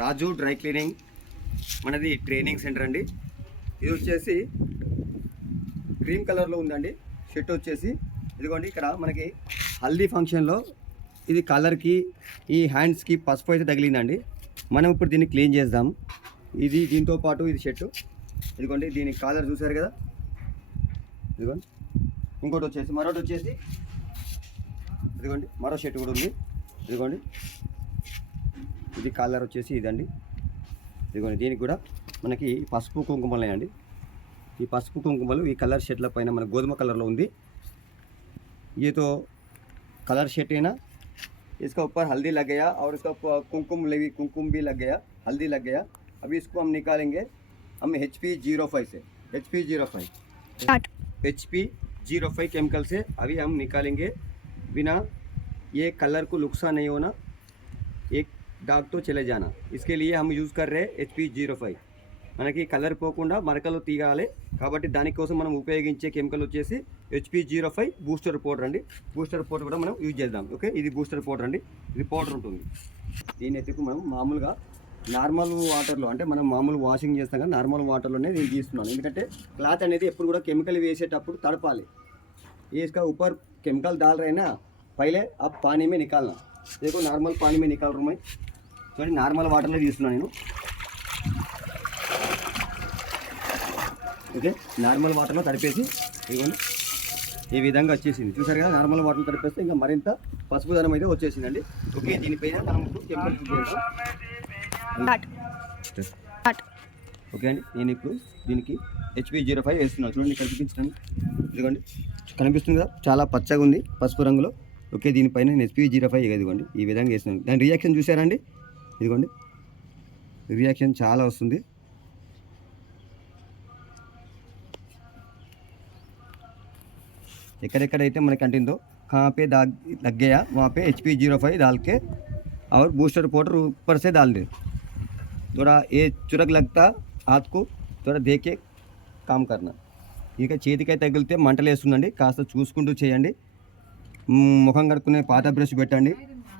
రాజు dry cleaning మనది training centre అండి. ఇది వచ్చేసి క్రీమ్ కలర్లో ఉందండి. షర్ట్ వచ్చేసి ఇదిగోండి, ఇక్కడ మనకి హల్దీ ఫంక్షన్లో ఇది కలర్కి ఈ హ్యాండ్స్కి పసుపు అయితే తగిలిందండి. మనం ఇప్పుడు దీన్ని క్లీన్ చేద్దాం. ఇది దీంతో పాటు ఇది షర్టు ఇదిగోండి, దీని కాలర్ చూసారు కదా, ఇదిగోండి. ఇంకోటి వచ్చేసి మరొకటి వచ్చేసి ఇదిగోండి, మరో షర్ట్ కూడా ఉంది. ఇదిగోండి, ఇది కాలర్ వచ్చేసి ఇదండి. ఇదిగోండి, దీనికి కూడా మనకి పసుపు కుంకుమలు అండి. ఈ పసుపు కుంకుమలు ఈ కలర్ షర్ట్ల పైన మన గోధుమ కలర్లో ఉంది. ये तो कलर शर्ट है ना, इसका ऊपर हल्दी लग गया और इसका कुमकुम भी लग गया, हल्दी लग गया. अभी इसको हम निकालेंगे. हम HP05 से HP05 केमिकल से अभी हम निकालेंगे. बिना ये कलर को नुकसान नहीं होना, एक दाग तो चले जाना, इसके लिए हम यूज़ कर रहे हैं HP05. మనకి కలర్ పోకుండా మరకలు తీయాలి కాబట్టి దానికోసం మనం ఉపయోగించే కెమికల్ వచ్చేసి HP05 బూస్టర్ పౌడర్ అండి. బూస్టర్ పౌడర్ కూడా మనం యూజ్ చేద్దాం. ఓకే, ఇది బూస్టర్ పౌడర్ అండి. ఇది పౌడర్ ఉంటుంది. దీని ఎత్తుకు మనం మామూలుగా నార్మల్ వాటర్లో, అంటే మనం మామూలు వాషింగ్ చేస్తాం కదా, నార్మల్ వాటర్లోనే నేను గీస్తున్నాను. ఎందుకంటే క్లాత్ అనేది ఎప్పుడు కూడా కెమికల్ వేసేటప్పుడు తడపాలి. इसका ऊपर केमिकल डाल रहे हैं ना, पहले अब पानी में निकालना. देखो नॉर्मल पानी में निकाल रहा हूँ मैं. చూడండి, నార్మల్ వాటర్లో తీస్తున్నాను నేను. ఓకే, నార్మల్ వాటర్లో తడిపేసి ఇదిగోండి ఈ విధంగా వచ్చేసింది. చూసారు కదా, నార్మల్ వాటర్లో తడిపేస్తే ఇంకా మరింత పసుపుదనం అయితే వచ్చేసిందండి. ఓకే, దీనిపైన మనం కెమికల్ యూజ్ చేద్దాం. ఓకే అండి, నేను ఇప్పుడు దీనికి HP05 వేస్తున్నాను. చూడండి, ఇక్కడ చూపించండి. ఇదిగోండి, కనిపిస్తుంది కదా, చాలా పచ్చగా ఉంది పసుపు రంగులో. ఓకే, దీనిపైన నేను HP05 ఇదిగోండి ఈ విధంగా వేస్తున్నాను. దాని రియాక్షన్ చూసారండి, ఇదిగోండి రియాక్షన్ చాలా వస్తుంది. ఎక్కడెక్కడైతే మనకి అంటిందో कहाँ पे दाग लग गया वहाँ पे HP05 डाल के और बूस्टर पाउडर ऊपर से डाल दे. थोड़ा ये चुरक लगता हाथ को, थोड़ा देख के काम करना. ఇక చేతికై తగిలితే మంటలు వేస్తుందండి, కాస్త చూసుకుంటూ చేయండి. ముఖం కడుక్కునే పాత బ్రష్ పెట్టండి.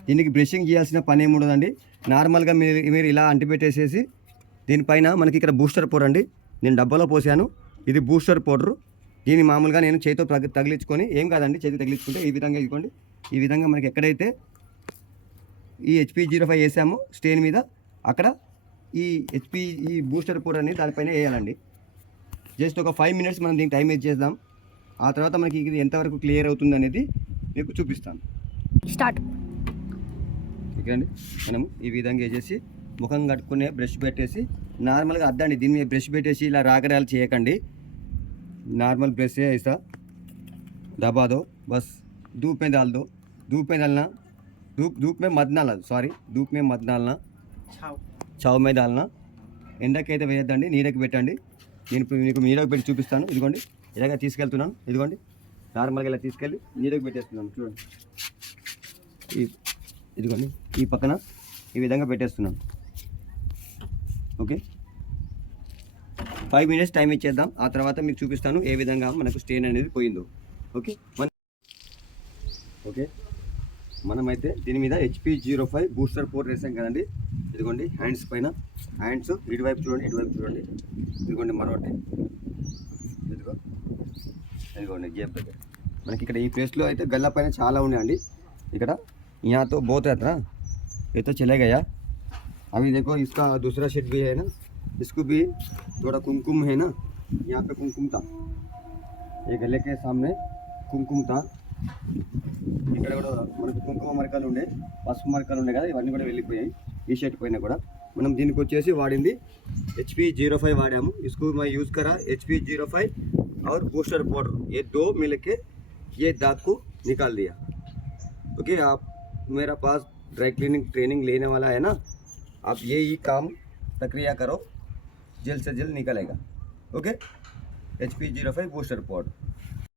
దీనికి బ్రషింగ్ చేయాల్సిన పని ఏమి ఉండదండి. నార్మల్గా మీరు ఇలా అంటిపెట్టేసేసి దీనిపైన మనకి ఇక్కడ బూస్టర్ పౌడర్ అండి, నేను డబ్బాలో పోసాను. ఇది బూస్టర్ పౌడరు. దీన్ని మామూలుగా నేను చేతితో తగిలించుకొని, ఏం కాదండి చేతి తగిలించుకుంటే ఈ విధంగా ఇదిగోండి, ఈ విధంగా మనకి ఎక్కడైతే ఈ HP05 వేసామో స్టెయిన్ మీద అక్కడ ఈ బూస్టర్ పౌడర్ అనేది దానిపైన వేయాలండి. జస్ట్ ఒక 5 మినిట్స్ మనం దీనికి టైం చేద్దాం. ఆ తర్వాత మనకి ఇది ఎంతవరకు క్లియర్ అవుతుంది అనేది మీకు చూపిస్తాను. స్టార్ట్. ఓకే అండి, మనము ఈ విధంగా వేసేసి ముఖం కట్టుకునే బ్రష్ పెట్టేసి నార్మల్గా అద్దండి. దీని మీద బ్రష్ పెట్టేసి ఇలా రాగడాలు చేయకండి. नॉर्मल ब्रश है ऐसा दबा दो, बस धूप में डाल दो. धूप में डालना, धूप में मत डालना, सॉरी धूप में मत डालना, छाव में डालना. ఎండకైతే వేయద్దండి, నీడకి పెట్టండి. నేను ఇప్పుడు మీకు నీడకి పెట్టి చూపిస్తాను. ఇదిగోండి, ఇలాగ తీసుకెళ్తున్నాను. ఇదిగోండి, నార్మల్గా ఇలా తీసుకెళ్ళి నీడకి పెట్టేస్తున్నాను. చూడండి, ఇదిగోండి ఈ పక్కన ఈ విధంగా పెట్టేస్తున్నాను. ఓకే, 5 మినిట్స్ టైం ఇచ్చేద్దాం. ఆ తర్వాత మీకు చూపిస్తాను ఏ విధంగా మనకు స్టెయిన్ అనేది పోయిందో. ఓకే, ఓకే మనమైతే దీని మీద HP05 బూస్టర్ పౌడర్ వేసాం కదండి. ఇదిగోండి హ్యాండ్స్ పైన, హ్యాండ్స్ ఇటువైపు చూడండి, ఇటువైపు చూడండి. ఇదిగోండి మరొకటి, ఇదిగోండి జేబ్ దగ్గర మనకి ఇక్కడ ఈ ప్లేస్లో అయితే గల్ల పైన చాలా ఉన్నాయండి. ఇక్కడ यहाँ तो बहुत है था, ये तो चले गया. अभी देखो इसका दूसरा शेड भी है ना, इसको भी थोड़ा कुमकुम है ना, यहाँ पे कुमकुम था, ये गले के सामने कुमकुम था. ఇక్కడ కూడా మనకు కుంకుమ మరకలు ఉండే, పసుపు మరకలు ఉండే కదా, ఇవన్నీ కూడా వెళ్ళిపోయాయి. ఈ షర్ట్ పైన కూడా మనం దీనికి వచ్చేసి వాడింది HP05 వాడాము. इसको मैं यूज़ करा HP05 और बूस्टर पाउडर, ये दो मिलके ये दाग को निकाल दिया. ओके, आप मेरा पास ड्राई क्लीनिंग ट्रेनिंग लेने वाला है ना, आप यही काम प्रक्रिया करो, जल्द से जल्द निकलेगा. Okay, HP05 booster powder.